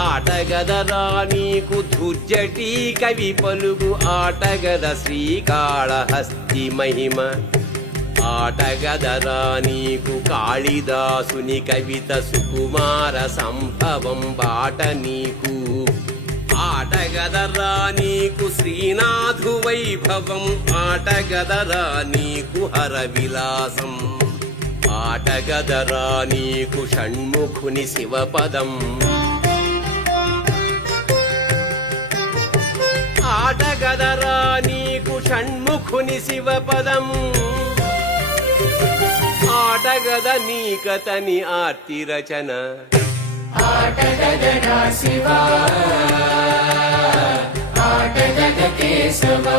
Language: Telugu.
ఆటగదరా నీకు దుర్జటి కవి పలుగు ఆటగద శ్రీకాళహస్తి మహిమ ఆటగదరా నీకు కాళిదాసుని కవిత సుకుమార సంభవం బాట నీకు ఆటగదరా నీకు శ్రీనాథు వైభవం ఆటగదరా నీకు హర విలాసం ఆటగదరా నీకు షణ్ముఖుని శివపదం ఆటగదరా నీకు షణ్ముఖుని శివపదం ఆటగద నీకతని ఆర్తి రచన ఆటగదరా శివా ఆటగద కేశవా